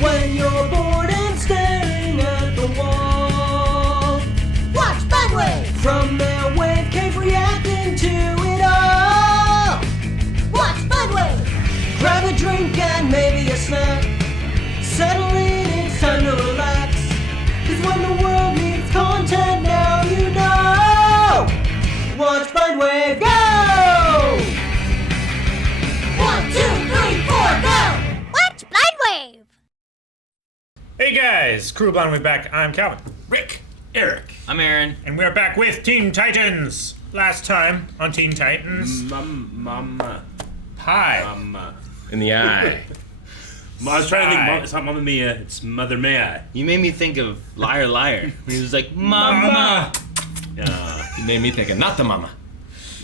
When you're bored and staring at the wall, watch Budwave! From their wave cave reacting to it all. Watch Budwave! Grab a drink and maybe a snack. Settle in, it's time to relax. Cause when the world needs content, now you know. Watch Budwave, go! 1, 2, 3, 4, go! Watch Budwave! Hey guys, Crew Blonde, we're back. I'm Calvin. Rick, Eric. I'm Aaron. And we're back with Teen Titans. Last time on Teen Titans. Mama. Pie. Mama. In the eye. I was trying to think, it's not Mamma Mia, it's Mother May I. You made me think of Liar Liar. He was like, Mama. You made me think of Not the Mama.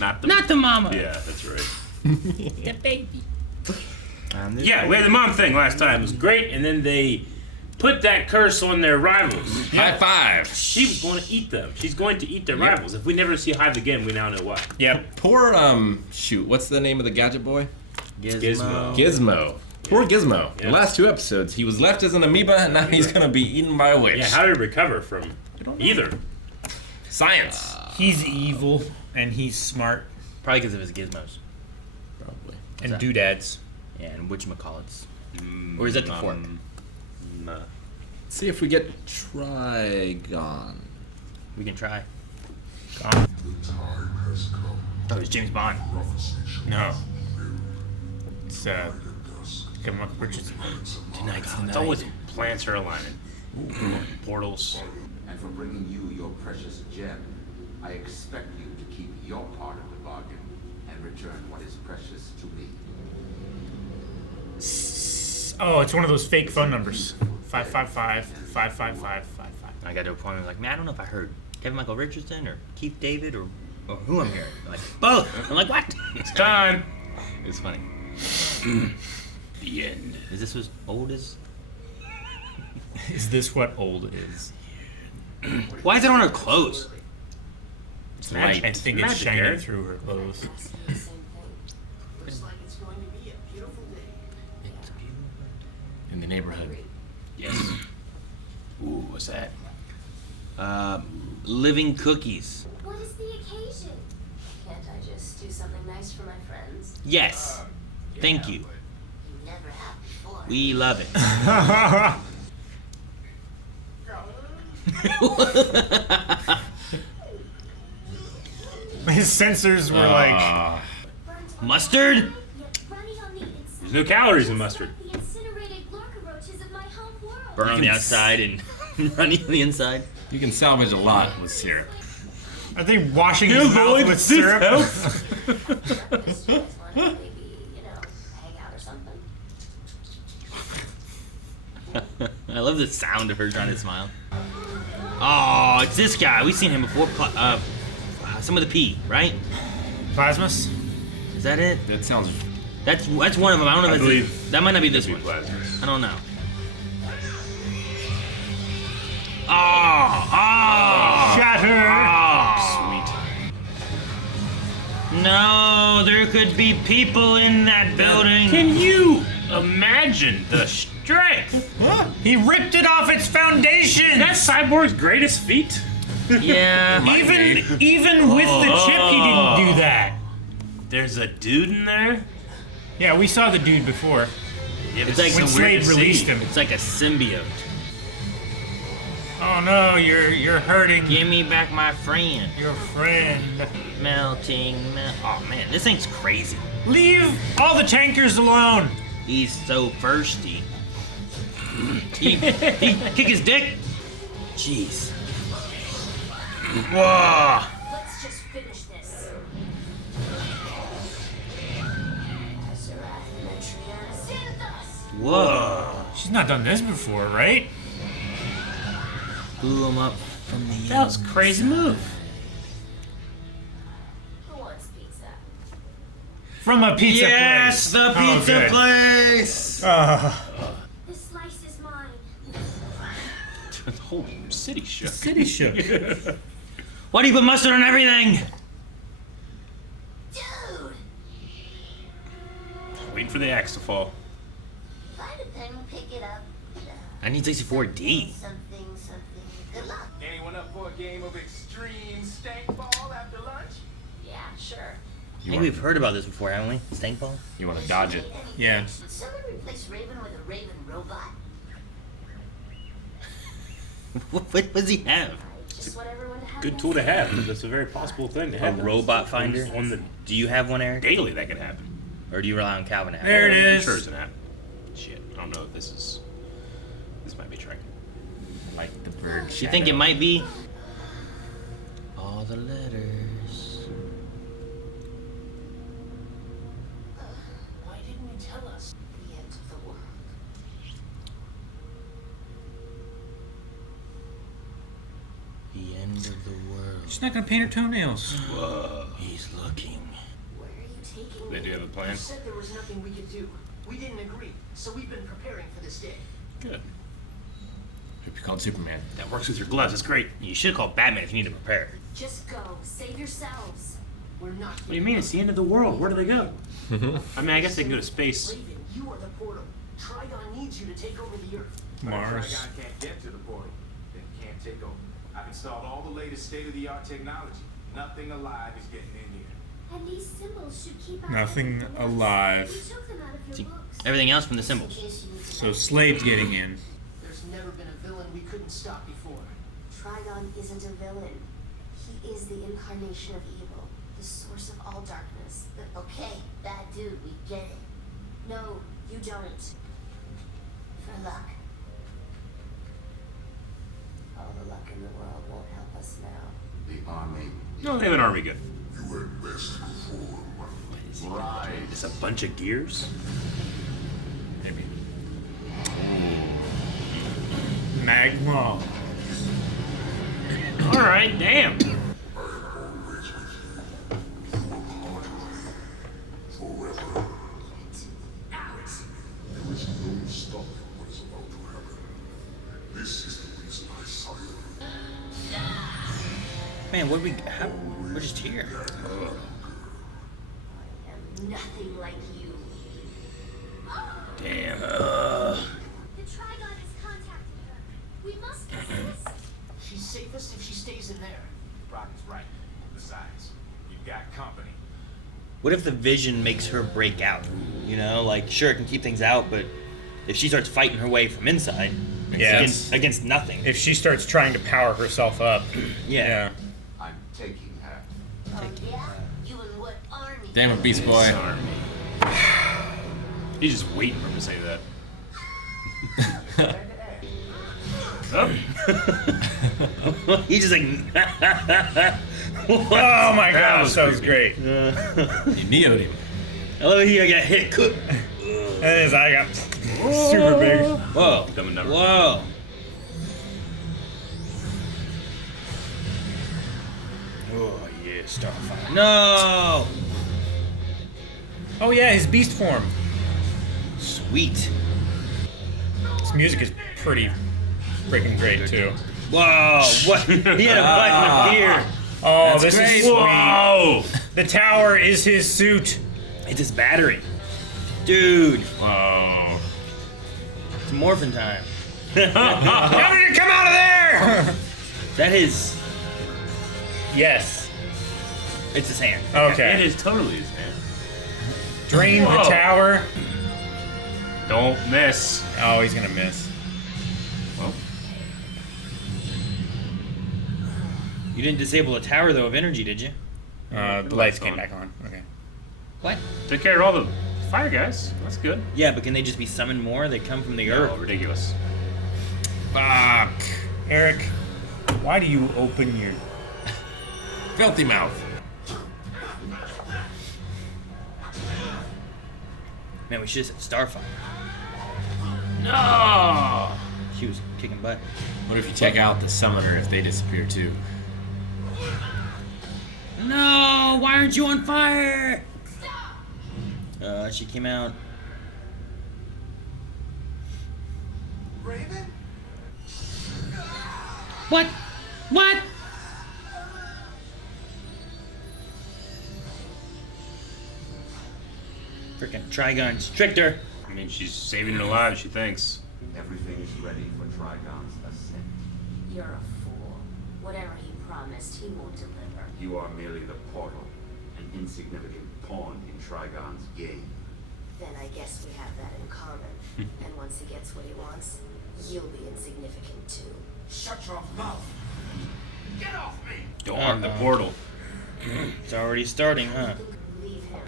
Not the Mama. Yeah, that's right. The baby. Yeah, we had the mom thing last time. It was great, and then they put that curse on their rivals. High five. She was going to eat them. She's going to eat their rivals. If we never see Hive again, we now know why. Yep. Poor, shoot, what's the name of the gadget boy? Gizmo. Poor Gizmo. Yeah. The last 2 episodes, he was left as an amoeba, and now he's gonna be eaten by a witch. Yeah, how did he recover from either? Science. He's evil and he's smart. Probably because of his gizmos. Probably. And doodads. Yeah, and whatchamacallits. Or is that the fork? Nah. Let's see if we get Trigon. We can try. Gone. Oh, it's James Bond. No. It's, Kevin Michael Richardson. Tonight's the It's night. always plants are aligning. Portals. And for bringing you your precious gem, I expect you to keep your part of the bargain and return what is precious to me. Oh, it's one of those fake phone numbers. 555-555-55. I got to a point where I'm like, man, I don't know if I heard Kevin Michael Richardson or Keith David or who I'm hearing. Like, both. I'm like, what? It's time. It's funny. The end. Is this as old as? Is this what old is? Why is it on her clothes? It's I magic. think it's Magic, shining Eric. through her clothes. Looks like it's going to be a beautiful day. In the neighborhood. Yes. Ooh, what's that? Living cookies. What is the occasion? Can't I just do something nice for my friends? Yes. Thank you. You never have before. We love it. His sensors were like... Mustard? Yet runny on the inside. There's no calories in mustard. Like the incinerated Glorka roaches of my home world. Burn on the outside and runny on the inside. You can salvage a lot with syrup. Are they washing his mouth with syrup? Just wanna maybe, hang out or something. I love the sound of her trying to smile. Oh, it's this guy. We've seen him before. Some of the P, right? Plasmas? Is that it? That sounds. That's one of them. I don't know I if believe it's that might not be this one. Plasmas. I don't know. Oh! Shatter! Sweet. No, there could be people in that building. Can you imagine the strength? Huh? He ripped it off its foundation! That's Cyborg's greatest feat? Yeah. Even with the chip, he didn't do that. There's a dude in there? Yeah, we saw the dude before. Yeah, It's like When so weird Slade to released see. him. It's like a symbiote. Oh no, you're hurting Give me back my friend. your friend. Oh man, this thing's crazy. Leave all the tankers alone. He's so thirsty. He kick his dick. Jeez. Whoa. Let's just finish this. Whoa. She's not done this before, right? Blew him up from the That was a crazy move. Who wants pizza? From a pizza place. Yes, the pizza good. place. This slice is mine. The whole city shook. City shook. Why do you put mustard on everything? Dude! Waiting for the axe to fall. Find a pen, pick it up. I need 64D. Something. Good luck. Anyone up for a game of extreme stank ball after lunch? Yeah, sure. I think we've heard about this before, haven't we? Stank ball? You want to dodge it? Yeah. Would someone replace Raven with a Raven robot? What does he have? Just what everyone to have. Good tool to have. That's a very possible thing to A have. robot finder? On the Do you have one, Eric? daily, that could happen. Or do you rely on Calvin to have There it? it I'm is. sure it's an app. Shit, I don't know if this is. This might be tricky. Like the bird. You think it might be? All the letters. Why didn't you tell us? The end of the world. The end of the world. She's not gonna paint her toenails. He's looking. Where are you taking They me? do have a plan. You said there was nothing we could do. We didn't agree, so we've been preparing for this day. Good. Hope you called Superman. That works with your gloves. That's great. You should have called Batman if you need to prepare. Just go. Save yourselves. We're not. What do you mean? It's the end of the world. Where do they go? I mean, I guess they can go to space. Raven, you are the portal. Trigon needs you to take over the Earth. Mars. Trigon can't get to the portal, then can't take over. I've installed all the latest state-of-the-art technology. Nothing alive is getting in here. And these symbols should keep out Nothing everything else. alive. We took them out of your See, books. everything else from the Just in symbols. case you need to So know. slaves getting in. There's never been a villain we couldn't stop before. Trigon isn't a villain. He is the incarnation of evil, the source of all darkness. Okay, bad dude, we get it. No, you don't. For luck. All the luck in the world won't help us now. The army. No, they have an army good. You had best perform. Rise. It's a bunch of gears. Maybe. Magma. All right, damn. There is no stopping what is about to happen. This is the reason I silenced Man, we're just here. I am nothing like you. Damn. The Trigon has contacted her. We must resist. She's safest if she stays in there. Robin's right. Besides, you've got company. What if the vision makes her break out? You know, like, sure, it can keep things out, but if she starts fighting her way from inside, Yes. against nothing. If she starts trying to power herself up. Yeah. I'm taking her. Oh yeah? You and what army? Damn it, Beast Boy. He's just waiting for him to say that. Oh. He's just like. Oh my gosh, that was creepy. great. You neoed him. Hello, here I got hit. And his eye got super big. Whoa. Dumb and never. Whoa. Oh yeah, Starfire. No. Oh yeah, his beast form. Sweet. This music is pretty freaking great too. Whoa. What? He had a button appear. Oh, That's this great. is sweet. Whoa! The tower is his suit. It's his battery. Dude. Whoa. It's morphin' time. How did it come out of there? That is. Yes. It's his hand. It Okay. is totally his hand. Drain the Whoa. tower. Don't miss. Oh, he's gonna miss. Well, You didn't disable the tower though of energy, did you? The lights came back on. Okay. What? took care of all the fire guys. That's good. Yeah, but can they just be summoned more? They come from the Oh, earth. ridiculous. Fuck. Eric, why do you open your... Filthy mouth. Man, we should have said Starfire. No. She was kicking butt. What if you check out the summoner if they disappear too? No! Why aren't you on fire? She came out. Raven? What? What? Freaking Trigon tricked her. I mean, she's saving her lives, she thinks. Everything is ready for Trigon's ascent. You're a fool. Whatever he promised, he won't deliver. You are merely the portal, an insignificant pawn in Trigon's game. Then I guess we have that in common. And once he gets what he wants, you'll be insignificant too. Shut your mouth. Get off me. Darn the portal. It's already starting, huh? Leave him.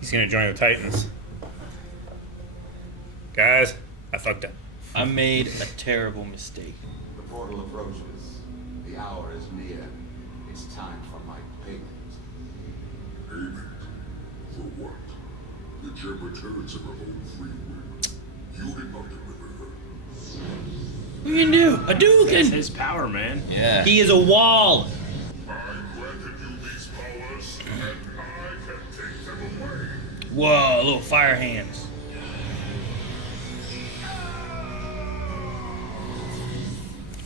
He's gonna join the Titans. Guys, I fucked up. I made a terrible mistake. The portal approaches. The hour is near. It's time for my payment. Payment? For what? The gem returns of her own free will. You did not deliver her. What are you gonna do? A dude That's can. his power, man. Yeah. He is a wall. I granted you these powers, and I can take them away. Whoa, little fire hands.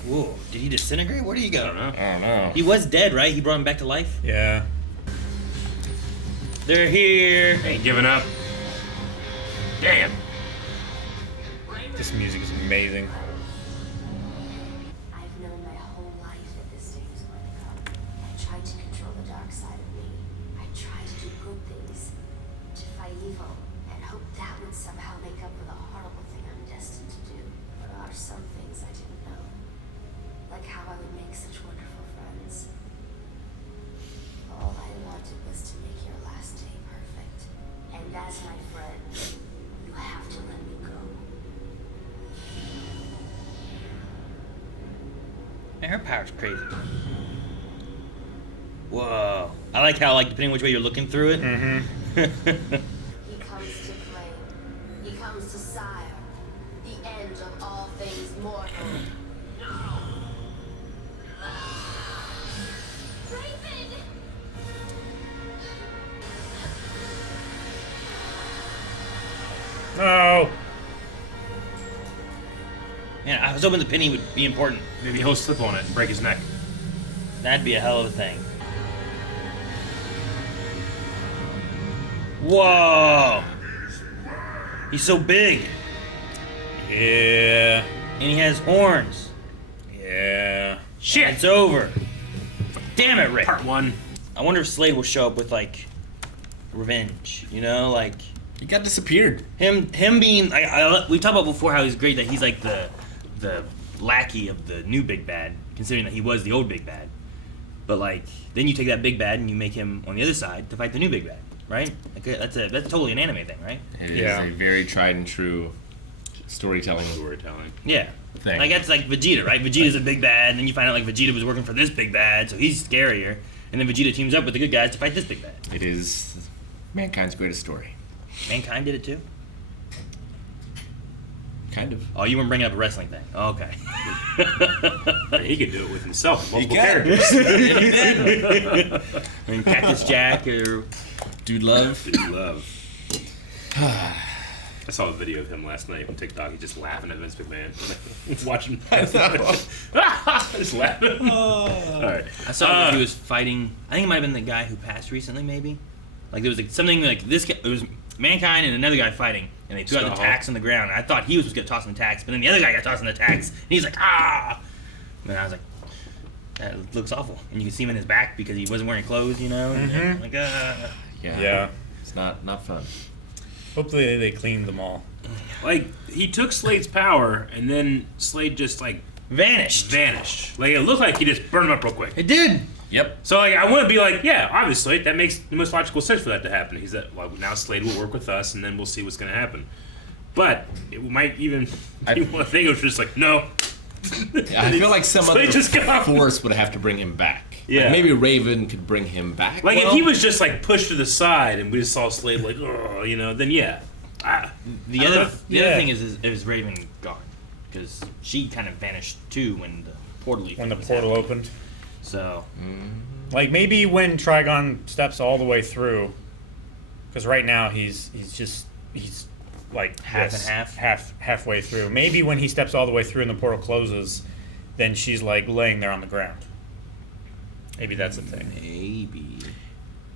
Whoa, did he disintegrate? Where did he I don't go? know. I don't know. He was dead, right? He brought him back to life? Yeah. They're here. Ain't giving up. Damn. This music is amazing. I've known my whole life that this day was going to come. I tried to control the dark side of me. I tried to do good things, to fight evil, and hoped that would somehow make up for the horrible thing I'm destined to do. But there are some things I didn't know. Like how I would make such wonderful friends. All I wanted was to make your last day perfect. And as my friend, you have to let me go. Man, her power's crazy. Whoa. I like how, like, depending which way you're looking through it. Mm-hmm. He comes to claim. He comes to sire. The end of all things mortal. Raven! No. Man, I was hoping the penny would be important. Maybe he'll slip on it and break his neck. That'd be a hell of a thing. Whoa! He's so big. Yeah. And he has horns. Yeah. Shit. It's over. Damn it, Rick. Part 1. I wonder if Slade will show up with, like, revenge. You know, like... He got disappeared. Him being... we talked about before how he's great that he's, like, the lackey of the new big bad, considering that he was the old big bad. But, like, then you take that big bad and you make him on the other side to fight the new big bad, right? Like, that's totally an anime thing, right? It is Yeah. a very tried and true storytelling. Yeah. Thing. Like, that's like Vegeta, right? Vegeta's a big bad, and then you find out, like, Vegeta was working for this big bad, so he's scarier. And then Vegeta teams up with the good guys to fight this big bad. It is mankind's greatest story. Mankind did it too? Kind of. Oh, you weren't bringing up a wrestling thing. Oh, okay. He could do it with himself. Multiple can. characters. I mean, Cactus Jack or... Dude love. Dude love. I saw a video of him last night on TikTok. He's just laughing at Vince McMahon. Watching. Just laughing. Alright. I saw that he was fighting... I think it might have been the guy who passed recently, maybe? Like, there was like, something like this guy... It was Mankind and another guy fighting, and they threw out the Scott tacks on the ground. And I thought he was going to toss in the tacks, but then the other guy got tossed in the tacks, and he's like, ah! And then I was like, that looks awful. And you can see him in his back because he wasn't wearing clothes, you know? And Mhm. like, Yeah. It's not fun. Hopefully they cleaned them all. Like, he took Slade's power, and then Slade just, like, vanished. Like, it looked like he just burned him up real quick. It did. Yep. So, like, I want to be like, yeah, obviously, that makes the most logical sense for that to happen. He's that, well, now Slade will work with us, and then we'll see what's going to happen. But it might even be one thing. It was just like, no. I feel like some Slade other just got- force would have to bring him back. Yeah. Like maybe Raven could bring him back. Like, Well, if he was just, like, pushed to the side, and we just saw Slade, like, oh, you know, then yeah. The I don't other know. the other thing is Raven gone, because she kind of vanished too when the portal Opened. So Like maybe when Trigon steps all the way through, because right now he's like Half this, and half? halfway through. Maybe when he steps all the way through and the portal closes, then she's like laying there on the ground. Maybe that's the thing. maybe.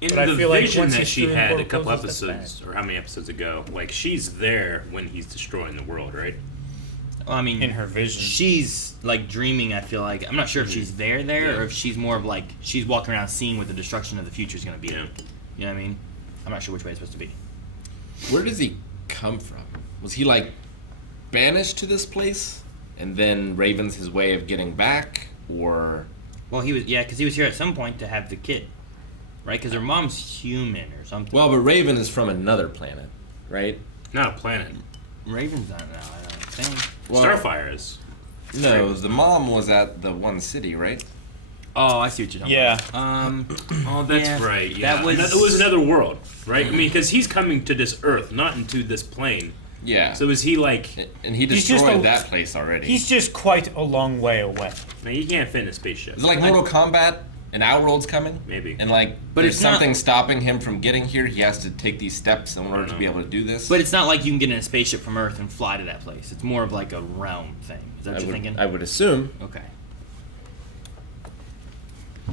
In But I the feel like vision once that he's she through had the a couple portal closes, that's episodes, or how many episodes ago, like, she's there when he's destroying the world, right? Well, I mean, in her vision. she's like dreaming. I feel like I'm not sure if she's there, or if she's more of like she's walking around seeing what the destruction of the future is going to be. Yeah. You know what I mean? I'm not sure which way it's supposed to be. Where does he come from? Was he like banished to this place, and then Raven's his way of getting back, or? Well, he was because he was here at some point to have the kid, right? Because her mom's human or something. Well, but Raven is from another planet, right? Not a planet. Raven's not now. I don't think. Well, Starfire is. No, the mom was at the one city, right? Oh, I see what you're talking Yeah. about. Oh, that's Yeah, right. Yeah, that was- it was another world, right? I mean, because he's coming to this Earth, not into this plane. Yeah. So is he like? And he He's just destroyed a- that place already. He's just quite a long way away. Man, you can't fit in a spaceship. Is it like Mortal Kombat? And Outworld's coming? Maybe. And like, But there's it's not- something stopping him from getting here. He has to take these steps in order to be able to do this. But it's not like you can get in a spaceship from Earth and fly to that place. It's more of like a realm thing. Is that what you're thinking? I would assume. Okay.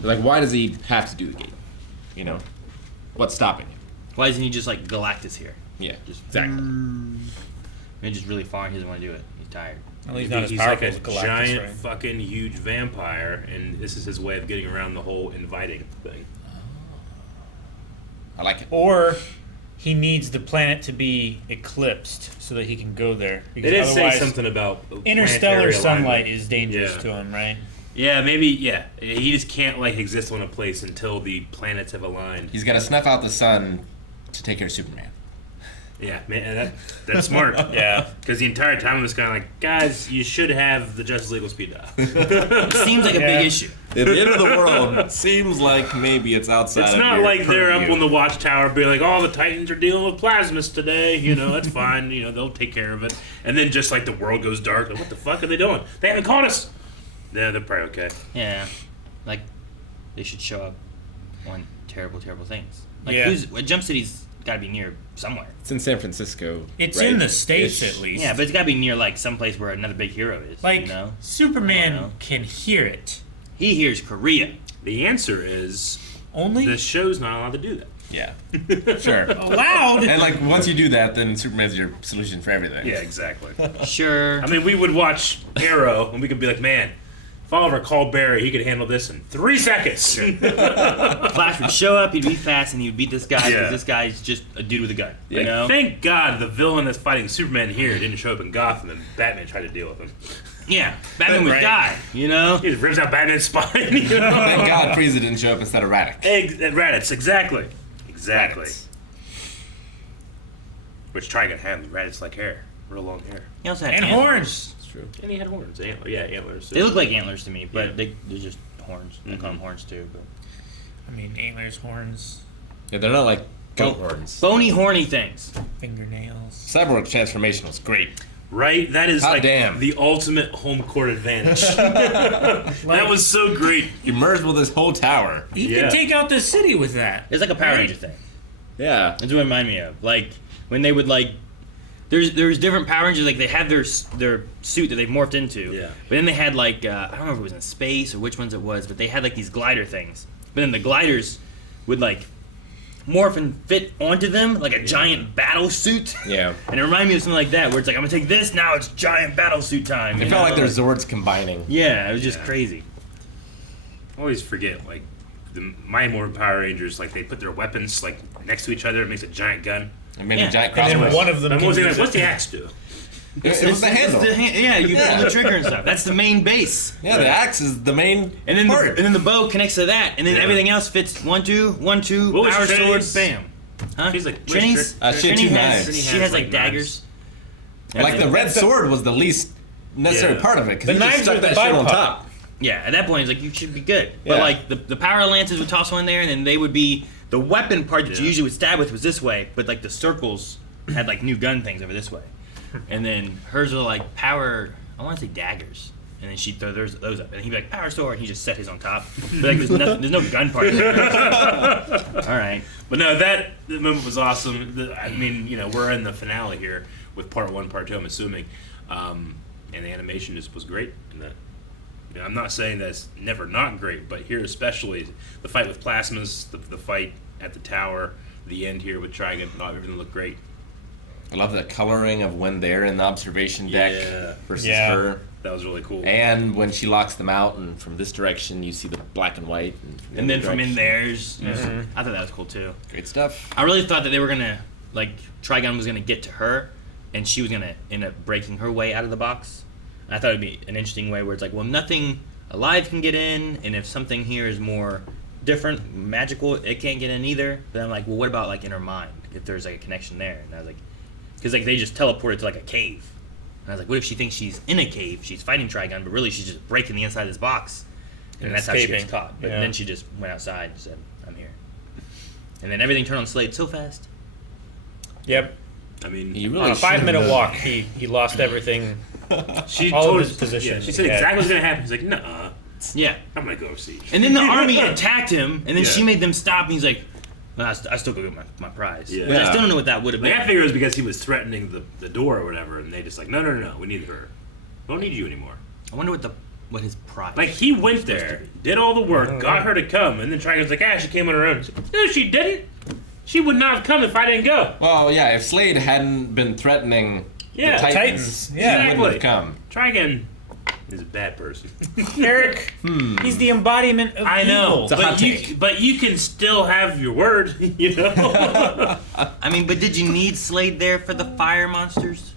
Like, why does he have to do the gate? You know, what's stopping him? Why isn't he just like Galactus here? Yeah, Just exactly. Maybe just really far and he doesn't want to do it. He's tired. Well, he's not as He's powerful like as a Galactus, giant, right? fucking huge vampire, and this is his way of getting around the whole inviting thing. I like it. Or he needs the planet to be eclipsed so that he can go there. They Because did say otherwise, something about interstellar planetary sunlight alignment. is dangerous Yeah. to him, right? Yeah, maybe. Yeah, he just can't like exist on a place until the planets have aligned. He's got to snuff out the sun to take care of Superman. Yeah, man, that's smart. Yeah. Because the entire time it was kind of like, guys, you should have the Justice League on speed dial. It seems like a Yeah. big issue. At the end of the world, seems like maybe it's outside. It's of not your like they're up purview. on the watchtower being like, oh, the Titans are dealing with plasmas today. You know, that's fine. You know, they'll take care of it. And then just like the world goes dark. Like, what the fuck are they doing? They haven't caught us. Yeah, they're probably okay. Yeah. Like, they should show up on terrible, terrible things. Like, Yeah. Jump City's got to be near somewhere. It's in San Francisco. It's right? in the States, Ish. at least. Yeah, but it's got to be near, like, someplace where another big hero is. Like, you know? I don't Superman know. can hear it. He hears Korea. The answer is Only the show's not allowed to do that. Yeah, sure. allowed. And like once you do that, then Superman's your solution for everything. Yeah, exactly. Sure. I mean, we would watch Arrow and we could be like, man, if Oliver called Barry, he could handle this in 3 seconds. Flash would show up, he'd be fast, and he would beat this guy because Yeah. this guy's just a dude with a gun. You Like, know? thank God the villain that's fighting Superman here didn't show up in Gotham and Batman tried to deal with him. Yeah. Batman would Right. die, you know? He just rips out Batman's spine, you know? Thank God Frieza didn't show up instead of Raditz. Raditz, exactly. Exactly. Raditz. Which Trigon had Raditz like hair. Real long hair. He also had And antlers. horns. It's true. And he had horns. Antlers. They look like antlers to me, but Yeah. they're just horns. I call them horns too. But I mean, antlers, horns, Yeah, they're not like goat horns. bony, horny things. fingernails. Cyborg transformation was great. Right? That is Hot like damn. the ultimate home court advantage. That was so great. He merged with this whole tower. He Yeah. can take out the city with that. It's like a Power Right. Ranger thing. Yeah. That's what it reminded me of. Like when they would like, there's different Power Rangers. Like they have their suit that they've morphed into. Yeah. But then they had like I don't know if it was in space or which ones it was, but they had like these glider things. But then the gliders would like morph and fit onto them like a giant battle suit. Yeah. And it reminded me of something like that, where it's like I'm gonna take this now. It's giant battle suit time. It you felt know? like their Zords combining. Yeah, it was just Yeah. crazy. I always forget, like, the Mighty Morphin Power Rangers, like, they put their weapons, like, next to each other. It makes a giant gun. And made Yeah. a giant And crossbow. then one of them. I'm can always use like, it what's the to- axe do? It was the handle. Yeah, you pull the trigger and stuff. That's the main base. Yeah, the axe is the main And then part. the bow connects to that, and then Yeah. everything else fits 1, 2, 1, 2, What was power sword, Trinity's? bam. Huh? She's like, Trinity's? she had two Trini knives. has, Trini she has like knives. daggers. Like the red sword was the least necessary Yeah. part of it because The he just knives stuck are the that shit on byproduct. top. Yeah, at that point it's like you should be good. But Yeah. like the power lances would toss one there, and then they would be the weapon part that you Yeah. usually would stab with was this way, but like the circles had like new gun things over this way, and then hers were like power. I want to say daggers. And then she'd throw those up, and he'd be like, "Power sword," and he just set his on top. But like, there's no gun part there. All right. But no, that the moment was awesome. I mean, you know, we're in the finale here with part 1, part 2, I'm assuming. And the animation just was great. And that, you know, I'm not saying that's never not great, but here especially, the fight with plasmas, the fight at the tower, the end here with Trigon, everything looked great. I love the coloring of when they're in the observation deck Yeah. versus Yeah. her. That was really cool. And when she locks them out, and from this direction you see the black and white, and, from the And then other from in direction. theirs, I thought that was cool too. Great stuff. I really thought that they were gonna like Trigon was gonna get to her, and she was gonna end up breaking her way out of the box. And I thought it'd be an interesting way where it's like, well, nothing alive can get in, and if something here is more different, magical, it can't get in either. But I'm like, well, what about like in her mind? If there's like a connection there, and I was like, because like they just teleported to like a cave, and I was like, what if she thinks she's in a cave, she's fighting Trigon, but really she's just breaking the inside of this box, and that's how she gets escaping. caught. But Yeah. then she just went outside and said, I'm here, and then everything turned on Slade so fast. Yep. I mean, You really On a should've 5-minute known. walk, he lost everything. she all of told his position Yeah, she said he had. exactly what's gonna happen. He's like, "Nuh-uh, Yeah. I'm gonna go see." And then the army attacked him, and then Yeah. she made them stop, and he's like, well, I still go get my prize. Yeah. Which I Yeah. still don't know what that would have Like, been. I figure it was because he was threatening the door or whatever, and they just like, no, we need her. We don't need you anymore. I wonder what his prize Like, he went there, did all the work, got her to come, and then Trigon's like, she came on her own. She's like, no, she didn't. She would not have come if I didn't go. Well, yeah, if Slade hadn't been threatening Yeah, the Titans, Titans, he yeah. wouldn't have come. Trigon is a bad person. Eric, he's the embodiment of I know, evil. It's a hot take. but you can still have your word, you know? I mean, but did you need Slade there for the fire monsters?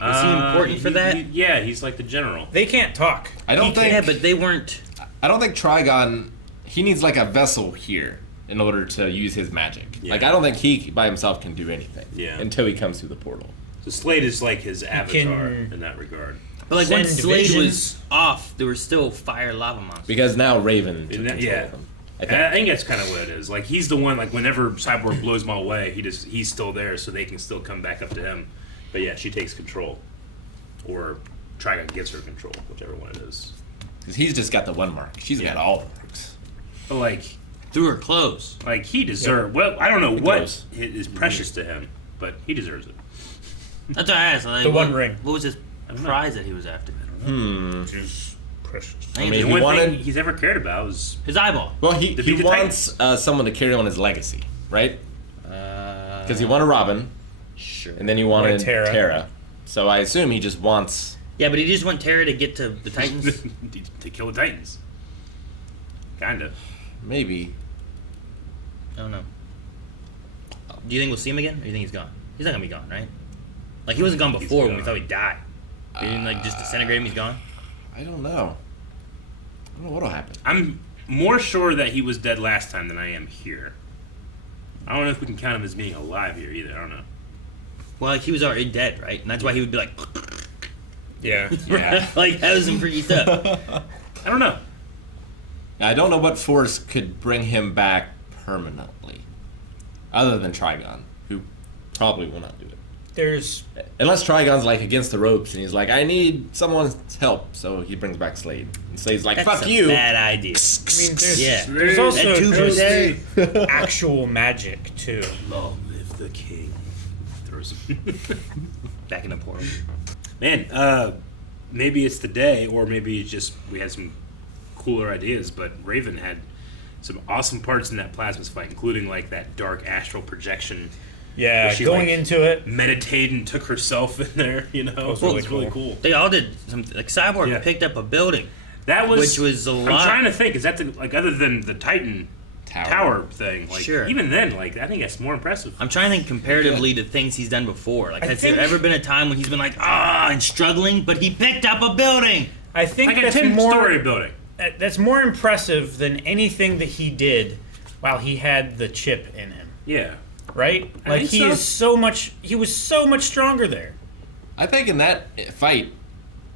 Was he important for that? Yeah, he's like the general. They can't talk. I don't think. Yeah, but they weren't. I don't think Trigon. He needs like a vessel here in order to use his magic. Yeah. Like I don't think he by himself can do anything. Yeah. Until he comes through the portal. So Slade is like his avatar can- in that regard. But like when Send Slade vision. was off, there were still fire lava monsters. Because now Raven took control Yeah. of him. I And think. I think that's kind of what it is. Like he's the one. Like whenever Cyborg blows him all away, he's still there, so they can still come back up to him. But yeah, she takes control, or Trigon gets her control, whichever one it is. Because he's just got the one mark. She's Yeah. got all the marks. But like Through her clothes. he deserves. Well, I don't know what goes. is precious to him, but he deserves it. That's what I asked. Like, The what, One Ring. What was his prize that he was after? Just precious. I think mean, it's The he only wanted- thing he's ever cared about was his eyeball. Well, he To beat the wants someone to carry on his legacy, right? Because he wanted Robin, Sure. and then he wanted Tara. Tara. So I assume he just wants. Yeah, but he just want Terra to get to the Titans. to kill the Titans. Kinda. Maybe. I don't know. Do you think we'll see him again, or do you think he's gone? He's not gonna be gone, right? Like he wasn't gone He's before when we gone. thought he'd die. He didn't like just disintegrate him. He's gone. I don't know. I don't know what'll happen. I'm more sure that he was dead last time than I am here. I don't know if we can count him as being alive here either. I don't know. Well, like he was already dead, right? And that's why he would be like, Yeah. Yeah. like that was some freaky stuff. I don't know. I don't know what force could bring him back permanently, other than Trigon, who probably will not do it. There's Unless Trigon's like against the ropes and he's like, I need someone's help, so he brings back Slade. And Slade's like, That's fuck a you. bad idea. I mean, there's, Yeah. there's also That tube was just there. actual magic too. Long live the king. Throws him. Back in the portal. Man, maybe it's the day, or maybe it's just we had some cooler ideas, but Raven had some awesome parts in that Plasmus fight, including like that dark astral projection. Yeah, where she, going like, into it. meditated and took herself in there, you know? was It really was really cool. cool. They all did something. Like Cyborg Yeah. picked up a building. That was Which was a I'm lot. trying to think, is that the, like other than the Titan tower thing, like Sure. even then, like I think that's more impressive. I'm trying to think comparatively to things he's done before. Like, I has think- there ever been a time when he's been like, and struggling, but he picked up a building? I think Like a that's 10-story more building. that's more impressive than anything that he did while he had the chip in him. Yeah. Right? I Like think he so. is so much. He was so much stronger there. I think in that fight,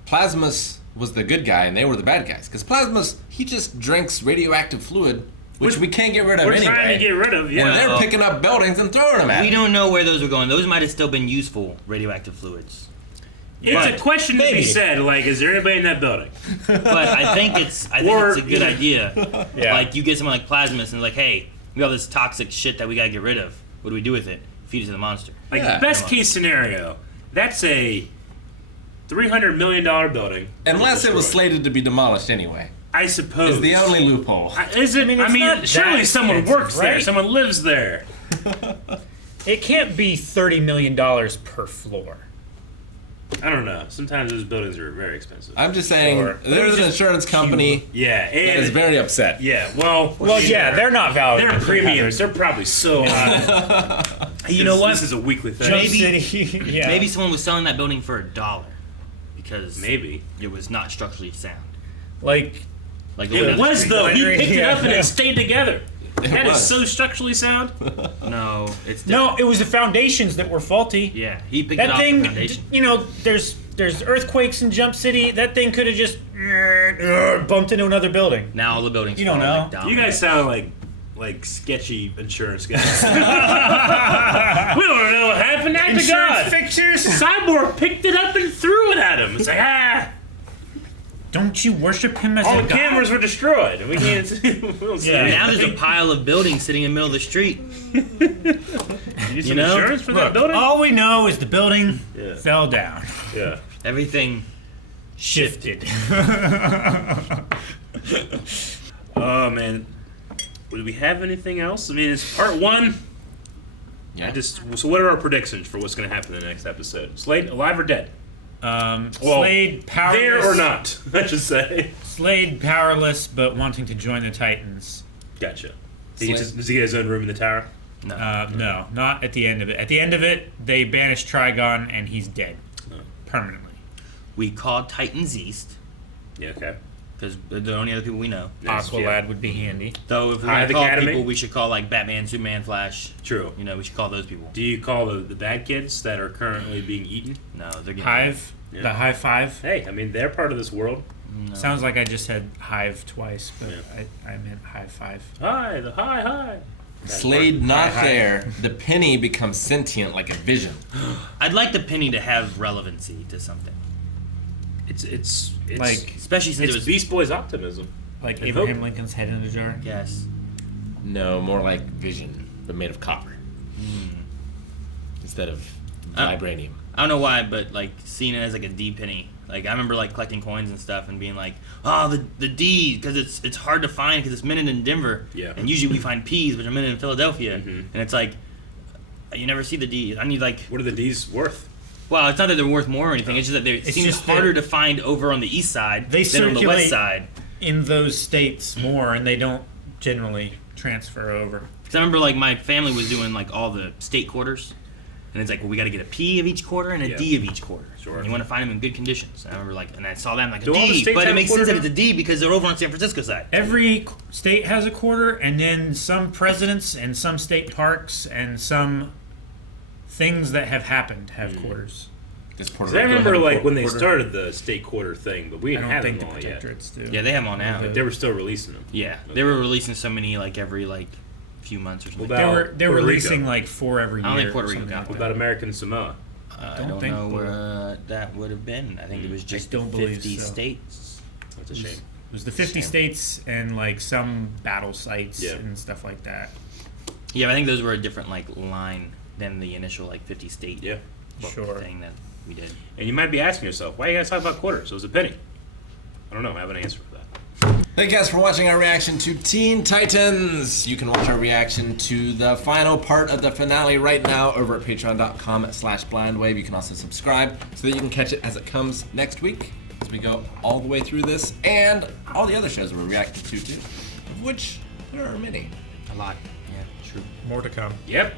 Plasmus was the good guy and they were the bad guys. Because Plasmus, he just drinks radioactive fluid, which we can't get rid of We're anyway. trying to get rid of, yeah. And they're picking up buildings and throwing them at We him. don't know where those were going. Those might have still been useful radioactive fluids. It's But a question to maybe. be said, like, is there anybody in that building? But I think it's Or- a good idea. Yeah. Like you get someone like Plasmus and like, hey, we got this toxic shit that we gotta get rid of. What do we do with it? Feed it to the monster. Like, Yeah. best case scenario, that's a $300 million building. Unless it was Destroyed. slated to be demolished anyway. I suppose. Is the only loophole. Is it? I mean, it's not surely that someone expensive, works there. right? Someone lives there. It can't be $30 million per floor. I don't know. Sometimes those buildings are very expensive. I'm just saying, Sure. there's an insurance company Yeah, that and is very upset. yeah. Well, Yeah, they're not valid. They're premiums. They're probably so high. You know what? This is a weekly thing. Jump Maybe- City. Yeah. Maybe someone was selling that building for $1 because Maybe. it was not structurally sound. Like Like It was though. He picked it up and Yeah. it stayed together. That is was. so structurally sound. No, it's no, it was the foundations that were faulty. Yeah, he picked it That off thing, the foundation. you know, there's earthquakes in Jump City. That thing could have just bumped into another building. Now all the buildings. You don't fall know. Like dominoes. You guys sound like sketchy insurance guys. We don't know what happened. Act of God. Fixers. Cyborg picked it up and threw it at him. It's like Don't you worship him as all a the god? cameras were destroyed and we can't see. We don't see Yeah. anything. Now there's a pile of buildings sitting in the middle of the street. You need some know? insurance for that Look, building? all we know is the building Yeah. fell down. Yeah. Everything. Shifted. Oh man. Do we have anything else? I mean, it's part 1. Yeah. So what are our predictions for what's going to happen in the next episode? Slade, alive or dead? Well, Well, Slade powerless. There or not, I should say. Slade powerless, but wanting to join the Titans. Gotcha. Does he get his own room in the tower? No. No, not at the end of it. At the end of it, they banish Trigon, and he's dead Oh. permanently. We called Titans East Yeah, okay. because they're the only other people we know. Nice, Aqualad yeah. would be handy. Though if we're Hive gonna call Academy? people, we should call like Batman, Superman, Flash. True. You know, we should call those people. Do you call the bad kids that are currently being eaten? No, they're getting Hive, Yeah. the High Five. Hey, I mean, they're part of this world. No. Sounds like I just said Hive twice, but Yeah. I meant High Five. Hi. Slade not Hi. there. The penny becomes sentient like a vision. I'd like the penny to have relevancy to something, It's Like especially since it's it was. Beast Boy's optimism. like I Abraham hope- Lincoln's head in a jar. Yes. No, more like vision, but made of copper instead of vibranium. I don't know why, but like seeing it as like a D penny. Like I remember like collecting coins and stuff and being like, oh, the D, because it's hard to find because it's minted in Denver. Yeah. And usually we find P's, which are minted in Philadelphia. Mhm. And it's like, you never see the D. I need like, What are the D's worth? well, it's not that they're worth more or anything. It's just that they It's seem just harder that to find over on the east side they than on the west circulate- side. In those states more, and they don't generally transfer over. Because I remember like my family was doing like all the state quarters. And it's like, well, we got to get a P of each quarter and a Yeah. D of each quarter. Sure. And you want to find them in good conditions. And I remember like, and I saw them like a Do all the D, states but it have makes quarter sense that now? it's a D because they're over on San Francisco side. Every state has a quarter, and then some presidents and some state parks and some things that have happened have quarters. Does Puerto 'Cause I Rico remember have a like when they quarter? started the state quarter thing, but we I didn't don't have think them the all yet. protectorates do. Yeah, they have them all now. Okay. They were still releasing them. Yeah, they were releasing so many like every like few months or something. What They about were Puerto releasing Rico? like 4 every year. I don't think Puerto or Rico something got like What that. about American Samoa? I don't don't think know so. where that would have been. I think it was just don't the believe 50 so. states. That's a shame. It was the 50 states and like some battle sites Yeah. and stuff like that. Yeah, I think those were a different like line than the initial like 50 state Yeah. book Sure. thing that we did. And you might be asking yourself, why you guys talk about quarters? It was a penny. I don't know. I have an answer for that. Thank you guys for watching our reaction to Teen Titans. You can watch our reaction to the final part of the finale right now over at patreon.com/blindwave. You can also subscribe so that you can catch it as it comes next week as we go all the way through this and all the other shows we're reacting to too, of which there are many. A lot. Yeah, true. More to come. Yep.